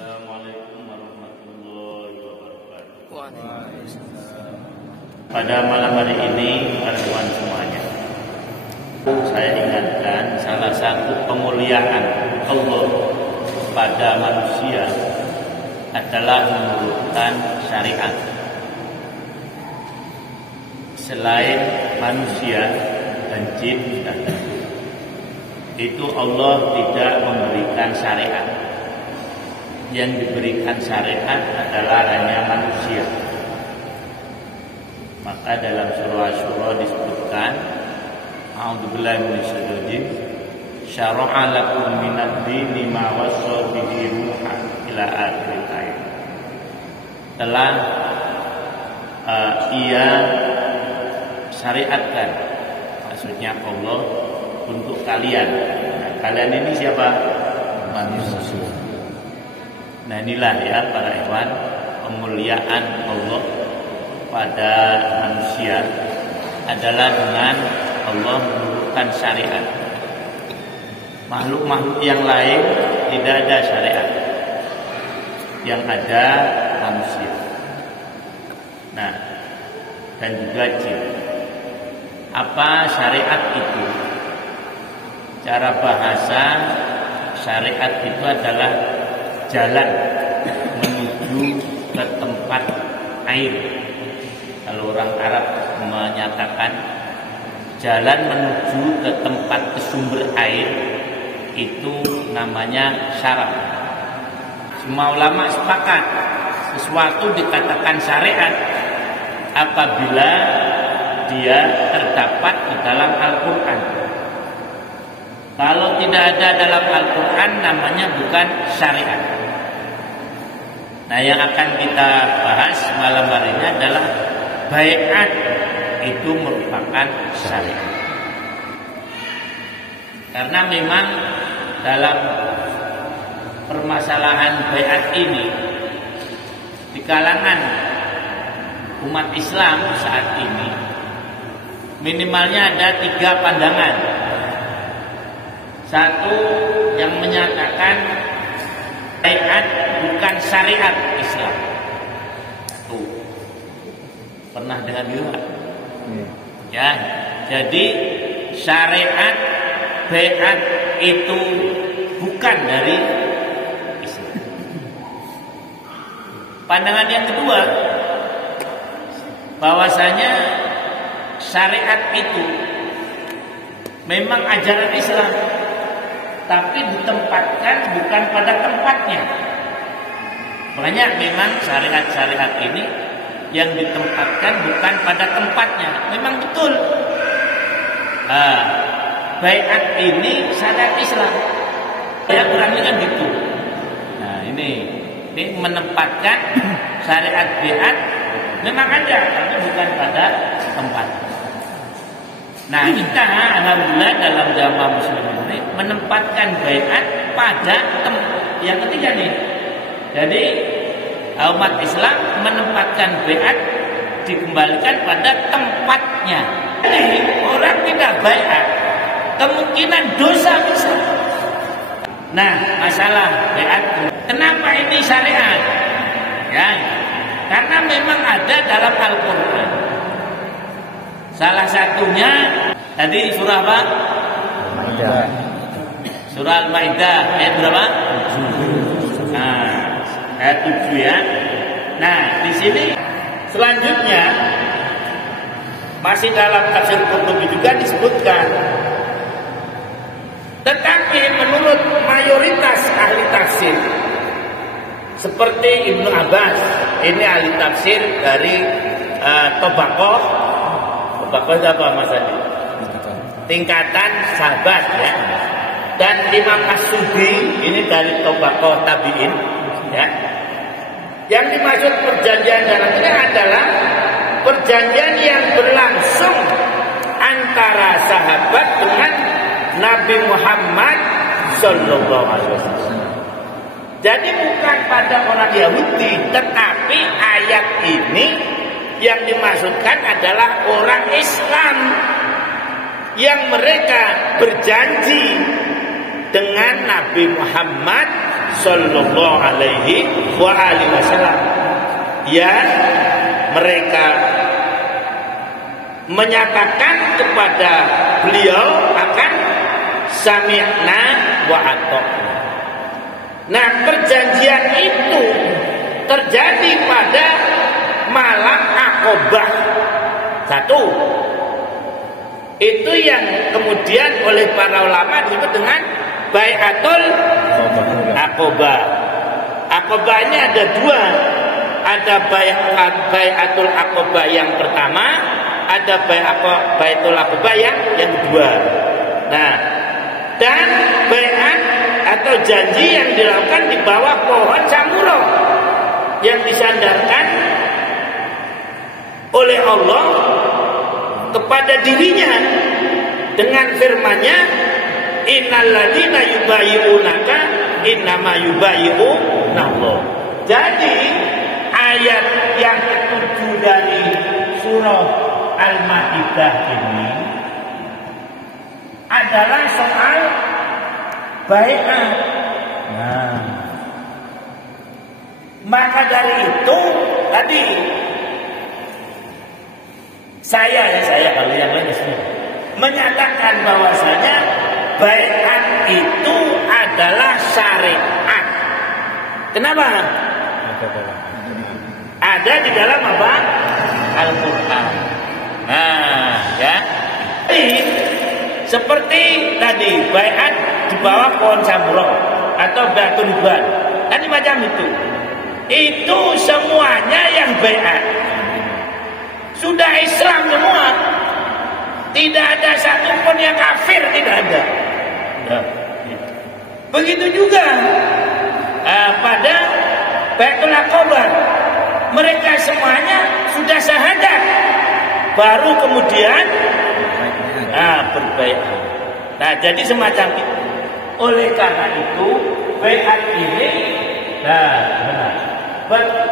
Assalamualaikum warahmatullahi wabarakatuh. Waalaikumsalam. Pada malam hari ini, kawan semuanya, saya ingatkan salah satu kemuliaan Allah pada manusia adalah menurutkan syariat. Selain manusia dan jin, itu Allah tidak memberikan syariat. Yang diberikan syariat adalah hanya manusia. Maka dalam surah Asy-Syura disebutkan, A'udzubillahi minasyaitonir rajim, syara'a lakum minad dini ma wassa bihi Nuhan ila akhir ayat. Telah ia syariatkan, maksudnya Allah, untuk kalian. Nah, kalian ini siapa? Manusia. Nah, inilah ya para ikhwan, kemuliaan Allah pada manusia adalah dengan Allah menurunkan syariat. Makhluk-makhluk yang lain tidak ada syariat, yang ada manusia. Nah, dan juga jin. Apa syariat itu? Cara bahasa, syariat itu adalah jalan menuju ke tempat air. Kalau orang Arab menyatakan jalan menuju ke tempat ke sumber air, itu namanya syarab. Semua ulama sepakat sesuatu dikatakan syariat apabila dia terdapat di dalam Al-Quran. Kalau tidak ada dalam Al-Quran, namanya bukan syariat. Nah, yang akan kita bahas malam hari ini adalah baiat itu merupakan syariat. Karena memang dalam permasalahan baiat ini di kalangan umat Islam saat ini minimalnya ada 3 pandangan. Satu yang menyatakan baiat bukan syariat Islam. Tuh, pernah dengar juga? Ya, jadi syariat baiat itu bukan dari Islam. Pandangan yang kedua, bahwasanya syariat itu memang ajaran Islam, tapi ditempatkan bukan pada tempatnya. Makanya memang syariat-syariat ini yang ditempatkan bukan pada tempatnya. Memang betul. Baiat ini syariat Islam. Ya, kurangnya kan gitu. Nah, ini menempatkan syariat baiat memang ada, tapi bukan pada tempat. Nah, kita alhamdulillah dalam jamaah muslim ini menempatkan baiat pada yang ketiga nih. Jadi umat Islam menempatkan baiat dikembalikan pada tempatnya. Jadi orang tidak baiat kemungkinan dosa bisa. Nah, masalah baiat, kenapa ini syariat? Ya, karena memang ada dalam Al-Quran. Salah satunya tadi surah apa? Al-Maidah. Surah Al-Maidah ayat berapa? 7. Nah, ayat 7 ya. Nah, di sini selanjutnya masih dalam tafsir Qurtubi juga disebutkan. Tetapi menurut mayoritas ahli tafsir seperti Ibnu Abbas, ini ahli tafsir dari Tabaqah. Tabaqah itu apa Mas Adi? Tingkatan sahabat ya. Dan Imam As-Sudi ini dari Tabaqah tabi'in ya. Yang dimaksud perjanjian dalam ini adalah perjanjian yang berlangsung antara sahabat dengan Nabi Muhammad sallallahu alaihi wasallam. Jadi bukan pada orang Yahudi, tetapi ayat ini yang dimaksudkan adalah orang Islam yang mereka berjanji dengan Nabi Muhammad sallallahu alaihi wa alihi wasallam, yang mereka menyatakan kepada beliau akan sami'na wa ata'na. Nah, perjanjian itu terjadi pada malam Aqabah. Satu, itu yang kemudian oleh para ulama disebut dengan Bai'atul Aqabah. Aqabah ini ada dua. Ada Bai'atul Aqabah yang pertama, ada Bai'atul Aqabah yang kedua. Nah, dan bai'at atau janji yang dilakukan di bawah pohon Samuro yang disandarkan oleh Allah kepada dirinya dengan firman-Nya, innalladzina yubayyi'unaka innama yubayyi'una Allah. Jadi ayat yang ketujuh dari surah Al-Maidah ini adalah soal bai'at. Nah, maka dari itu tadi saya kalau yang lain semua menyatakan bahwasanya bai'at itu adalah syariat. Kenapa? Ada di dalam apa? Al-Quran. Nah, ya. Seperti tadi bai'at di bawah pohon Samuro atau Bai'atul Ridwan. Tadi macam itu. Itu semuanya yang bai'at sudah Islam semua. Tidak ada satupun yang kafir, tidak ada. Begitu juga pada Bai'atul Aqabah, mereka semuanya sudah syahadat, baru kemudian berbaiat. Nah, jadi semacam itu. Oleh karena itu baiat ini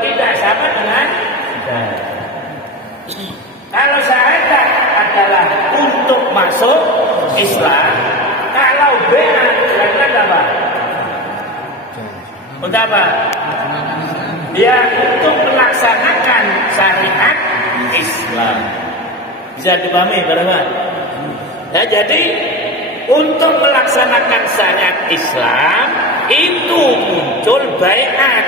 tidak sama dengan kalau syahadat adalah untuk masuk Islam, kalau baiat kira-kira apa? Untuk apa? Ya, untuk melaksanakan syariat Islam. Bisa dipahami berapa? Nah, jadi untuk melaksanakan syariat Islam itu muncul baiat.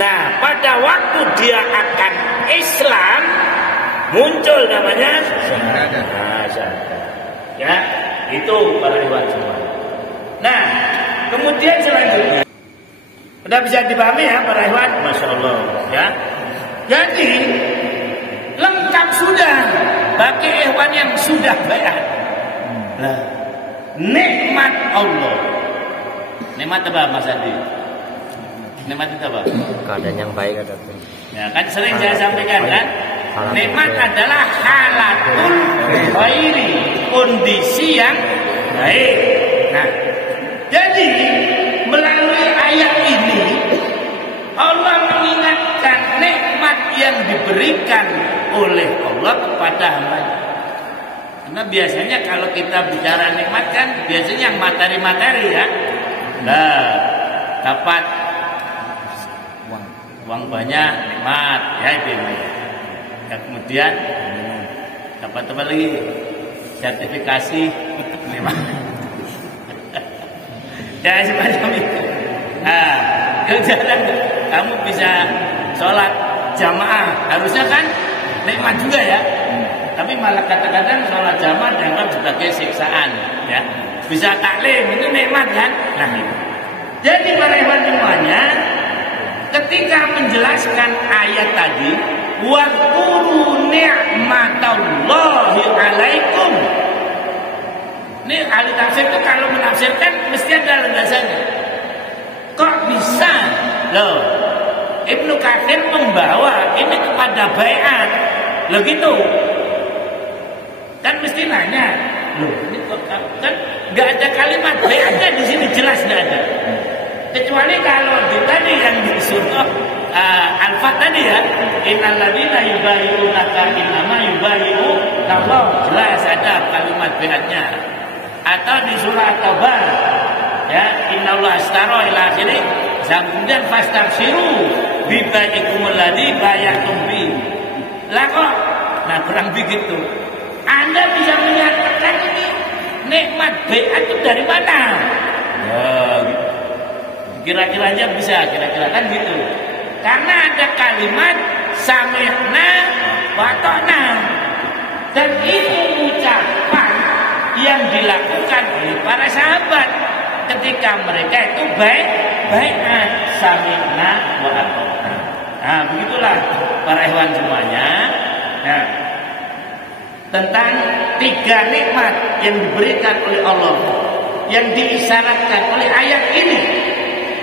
Nah, pada waktu dia akan Islam muncul namanya syahadat. Ya, itu para ikhwan semua. Nah, kemudian selanjutnya sudah bisa dipahami ya para ikhwan? Masya Allah ya. Jadi lengkap sudah bagi ikhwan yang sudah baiat. Nah, nikmat Allah. Nikmat apa Mas Adi? Nikmat itu apa? Keadaan yang baik ada. Ya kan sering saya sampaikan kan. Nikmat adalah halatul khairi, kondisi yang baik. Nah, jadi melalui ayat ini Allah mengingatkan nikmat yang diberikan oleh Allah kepada hamba-Nya. Karena biasanya kalau kita bicara nikmat kan biasanya yang materi-materi ya. Nah, dapat uang banyak nikmat ya itu. Ya, kemudian dapat apa lagi? Sertifikasi nikmat. Ya semacam itu. Nah, kemudian kamu bisa sholat jamaah, harusnya kan nikmat juga ya. Tapi malah kadang-kadang sholat jamaah dianggap sebagai siksaan, ya. Bisa taklim itu nikmat kan? Nah, itu. Jadi para ikhwan semuanya, ketika menjelaskan ayat tadi, wa qulu ni'matallahi 'alaikum. Ini ahli tafsir itu kalau menafsirkan mesti ada landasannya. Kok bisa? Loh, Ibnu Katsir membawa ini kepada baiat. Loh gitu. Kan mesti nanya, loh ini kok kan nggak ada kalimat baiatnya di sini, jelas nggak ada. Kecuali kalau di tadi yang di surah Al-Fat tadi ya, innal ladzina yubayyi'unaka innama yubayyi'una Allah, jelas ada kalimat baiatnya. Atau di surah At-Taubah ya, innal Allah astara ila akhiri. Kemudian fastabshiru bi bai'ikumul ladzi bay'atum bi. Lah kok nah kurang begitu. Anda bisa menyatakan ini nikmat bai'at itu dari mana? Kira-kira aja bisa, kira-kira kan gitu. Karena ada kalimat sami'na wa ta'na. Dan itu ucapan yang dilakukan oleh para sahabat ketika mereka itu bai'at sami'na wa ta'na. Nah, begitulah para ikhwan semuanya. Nah, tentang 3 nikmat yang diberikan oleh Allah yang diisyaratkan oleh ayat ini.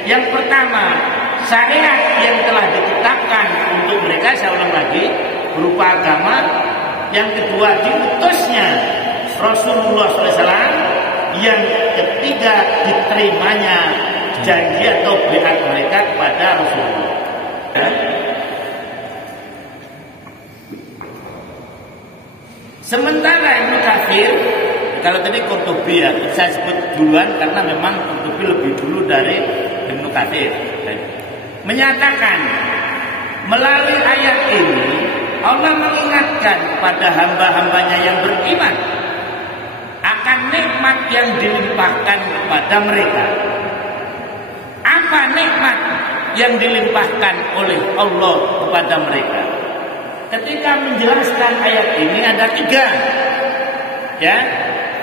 Yang pertama, syariat yang telah ditetapkan untuk mereka, saya ulang lagi, berupa agama. Yang kedua, diutusnya Rasulullah SAW. Yang ketiga, diterimanya janji atau bai'at mereka kepada Rasulullah. Sementara Ibnu Katsir, kalau tadi Qurtubi ya, saya sebut duluan karena memang Qurtubi lebih dulu dari Ibnu Katsir, menyatakan melalui ayat ini Allah mengingatkan kepada hamba-hambanya yang beriman akan nikmat yang dilimpahkan kepada mereka. Apa nikmat yang dilimpahkan oleh Allah kepada mereka? Ketika menjelaskan ayat ini ada 3, ya,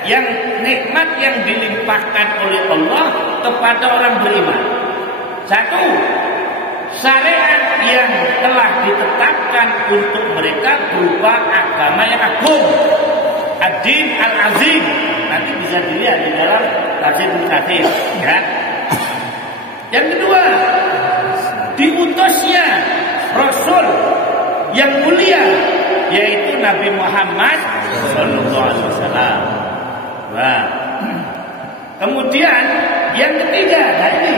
yang nikmat yang dilimpahkan oleh Allah kepada orang beriman. 1, syariat yang telah ditetapkan untuk mereka berupa agama yang agung, ad-din al-azim. Nanti bisa dilihat di dalam tafsir Ibnu Katsir, ya. Yang kedua, diutusnya Rasul yang mulia, yaitu Nabi Muhammad SAW. Nah, kemudian yang ketiga, tadi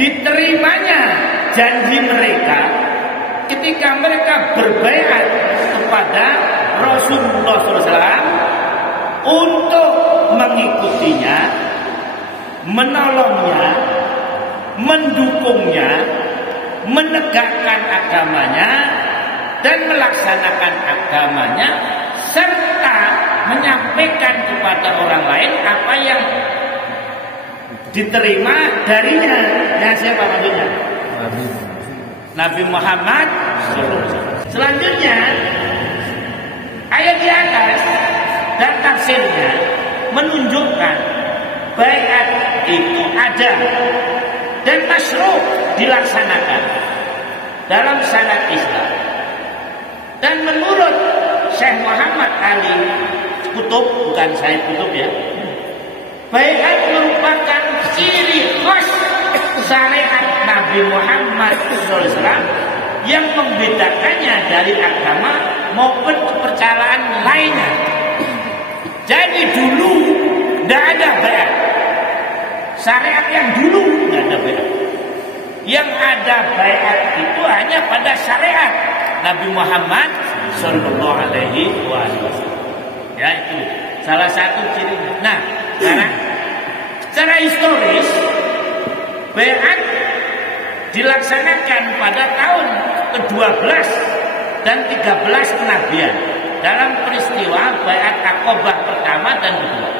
diterimanya janji mereka ketika mereka berbaiat kepada Rasulullah SAW untuk mengikutinya, menolongnya, mendukungnya, menegakkan agamanya dan melaksanakan agamanya, serta menyampaikan kepada orang lain apa yang diterima darinya. Yang siapa maksudnya? Nabi Muhammad. Selanjutnya ayat di atas dan tafsirnya menunjukkan baiat itu ada dan masyru' dilaksanakan dalam syariat Islam. Dan menurut Syekh Muhammad Ali Kutub, bukan Syekh Kutub ya, baiat merupakan ciri khas syariat Nabi Muhammad SAW yang membedakannya dari agama maupun kepercayaan lainnya. Jadi dulu tidak ada baiat. Syariat yang dulu tidak ada baiat. Yang ada baiat itu hanya pada syariat Nabi Muhammad Sallallahu Alaihi Wasallam. Ya, itu salah satu cirinya. Nah, sekarang secara historis baiat dilaksanakan pada tahun ke-12 dan 13 kenabian dalam peristiwa baiat Aqabah pertama dan kedua.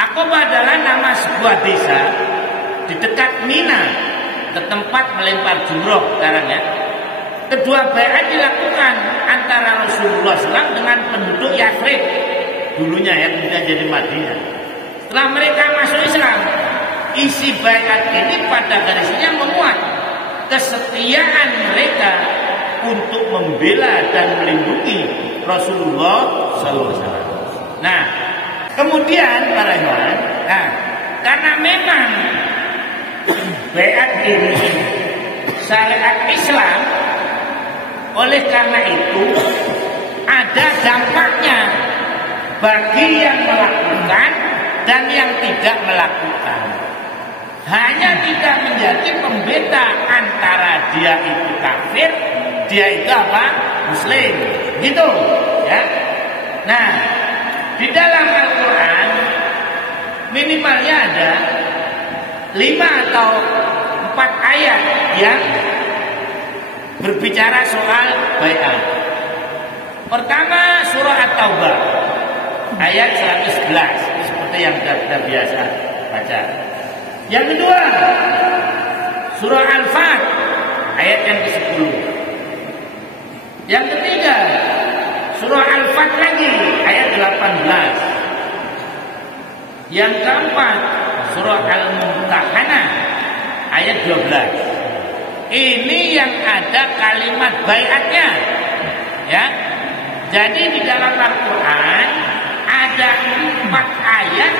Aqabah adalah nama sebuah desa di dekat Mina, ke tempat melempar jumroh sekarang ya. Kedua baiat dilakukan antara Rasulullah SAW dengan penduduk Yathrib dulunya ya, kemudian jadi Madinah. Setelah mereka masuk Islam, isi baiat ini pada garisnya memuat kesetiaan mereka untuk membela dan melindungi Rasulullah SAW. Nah, kemudian para ikhwan, nah, karena memang baiat ini syariat Islam, oleh karena itu ada dampaknya bagi yang melakukan dan yang tidak melakukan. Hanya tidak menjadi pembeda antara dia itu kafir, dia itu apa? Muslim, gitu ya. Nah, di dalam Al-Quran minimalnya ada 5 atau 4 ayat yang berbicara soal bai'at. Pertama surah At-Taubah ayat 111 seperti yang kita biasa baca. Yang kedua surah Al-Fat ayat yang ke-10. Yang ketiga surah Al-Fat lagi ayat 18. Yang keempat surah Al-Mumtahanah ayat 12. Ini yang ada kalimat bai'atnya, ya. Jadi di dalam Al-Quran ada 4 ayat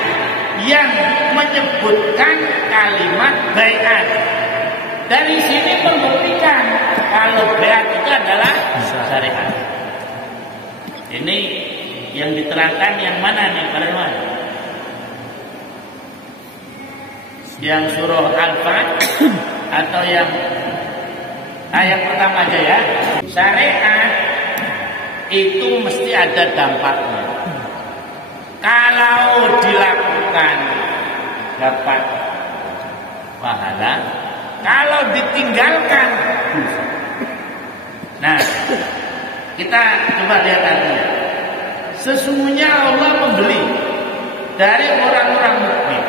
yang menyebutkan kalimat bai'at. Dari sini membuktikan kalau bai'at itu adalah syariat. Ini yang diterangkan yang mana nih, Pak Ridwan? Yang surah Al-Fat atau yang ayat pertama aja ya. Syariat itu mesti ada dampaknya. Kalau dilakukan dapat pahala, kalau ditinggalkan dosa. Nah, kita coba lihat artinya. Sesungguhnya Allah membeli dari orang-orang mukmin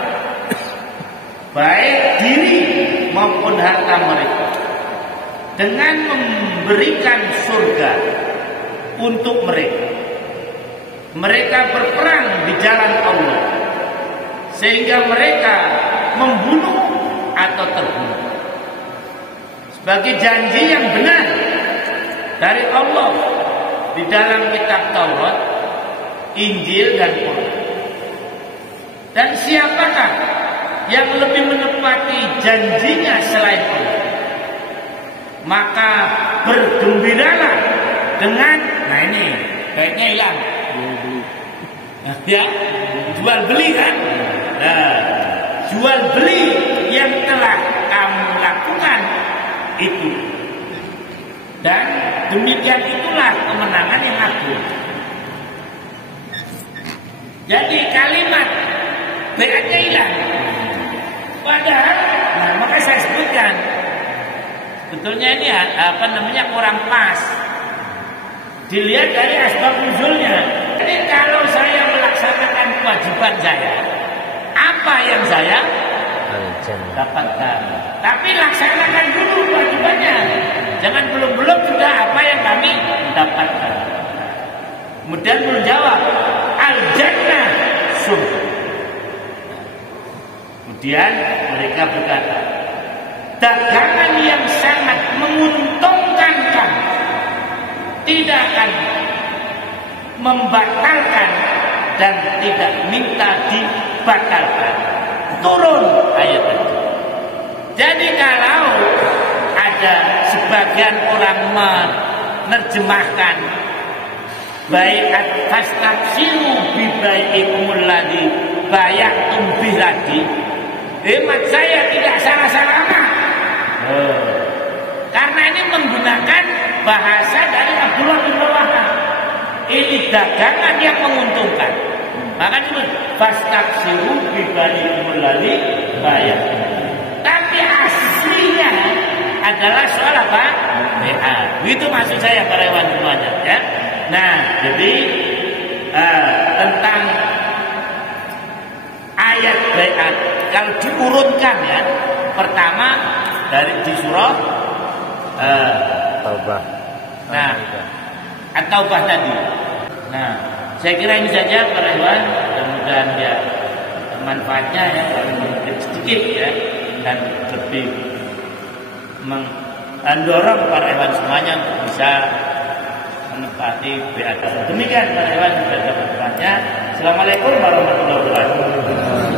baik diri maupun harta mereka dengan memberikan surga untuk mereka. Mereka berperang di jalan Allah sehingga mereka membunuh atau terbunuh sebagai janji yang benar dari Allah di dalam kitab Taurat, Injil dan Quran. Dan siapakah yang lebih menepati janjinya selain Allah? Maka bergembiralah dengan, nah ini kayaknya hilang, ya, jual beli kan, nah, jual beli yang telah kamu lakukan itu, dan demikian itulah kemenangan yang agung. Jadi kalimat bai'atnya hilang, padahal, nah, maka saya sebutkan sebetulnya ini kurang pas. Dilihat dari asbab nuzulnya. Jadi kalau saya melaksanakan kewajiban saya, apa yang saya dapatkan? Tapi laksanakan dulu kewajibannya. Jangan belum sudah apa yang kami dapatkan. Kemudian menjawab al-jannah, surga. Kemudian mereka berkata, dagangan yang sangat menguntungkan kamu tidak akan membatalkan dan tidak minta dibatalkan. Turun ayat itu. Jadi kalau ada sebagian orang menerjemahkan bai'at fastaqsiru bi bai'ikumul ladzi bay'atum bih tadi, hemat saya tidak salah-salah amat. Karena ini menggunakan bahasa dari Abdullah bin Rawahah. Ini dagangan yang menguntungkan. Maka disebut fastaqsiru bi bai'ikumul ladzi bay'atum. Tapi aslinya adalah soal apa? Bai'at. Itu maksud saya para hewan semuanya, ya. Nah, jadi tentang ayat bai'at kalau diurutkan, ya, pertama dari di surah Taubah. Nah, At-Taubah tadi. Nah, saya kira ini saja para hewan. Mudah-mudahan ya manfaatnya ya paling sedikit ya, dan lebih mendorong para hewan semuanya untuk bisa menepati bai'at. Demikian para hewan juga dapat bertanya. Assalamualaikum warahmatullahi wabarakatuh.